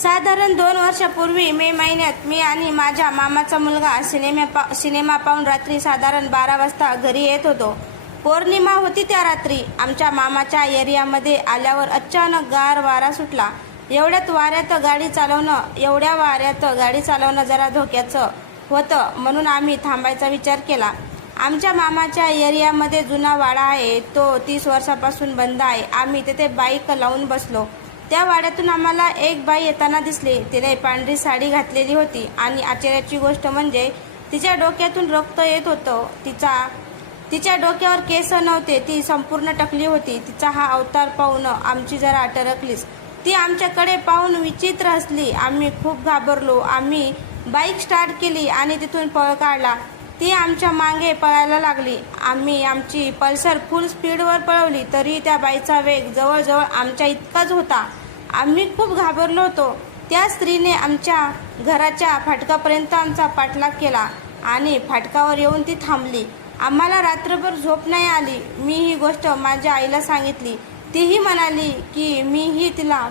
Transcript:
साधारण 2 वर्षापूर्वी मे महिन्यात मी आणि माझ्या मामाचा मुलगा सिनेमा पाहून रात्री साधारण 12 वाजता घरी येत होतो. पौर्णिमा होती त्या रात्री. आमच्या मामाच्या एरियामध्ये आल्यावर अचानक गार वारा सुटला. एवढ्या वाऱ्यात गाडी चालवणं जरा धोक्याचं होतं, म्हणून आम्ही थांबायचा विचार केला. आमच्या मामाच्या एरियामध्ये जुना वाडा आहे, तो 30 वर्षापासून बंद आहे. आम्ही तिथे बाईक लावून बसलो. त्या वाड्यातून आम्हाला एक बाई येताना दिसली. तिने पांढरी साडी घातलेली होती आणि आश्चर्याची गोष्ट म्हणजे तिच्या डोक्यातून रक्त येत होतं. तिच्या डोक्यावर केस नव्हते, ती संपूर्ण टकली होती. तिचा हा अवतार पाहून आमची जरा टरकलीच. ती आमच्याकडे पाहून विचित्र हसली. आम्ही खूप घाबरलो. आम्ही बाईक स्टार्ट केली आणि तिथून पळ काढला. ती आमच्या मागे पळायला लागली. आम्ही आमची पल्सर फुल स्पीडवर पळवली, तरी त्या बाईचा वेग जवळजवळ आमच्या इतकाच होता. आम्ही खूप घाबरलो होतो. त्या स्त्रीने आमच्या घराच्या फाटकापर्यंत आमचा पाठलाग केला आणि फाटकावर येऊन ती थांबली. आम्हाला रात्रभर झोप नाही आली. मी ही गोष्ट माझ्या आईला सांगितली. तीही म्हणाली की मीही तिला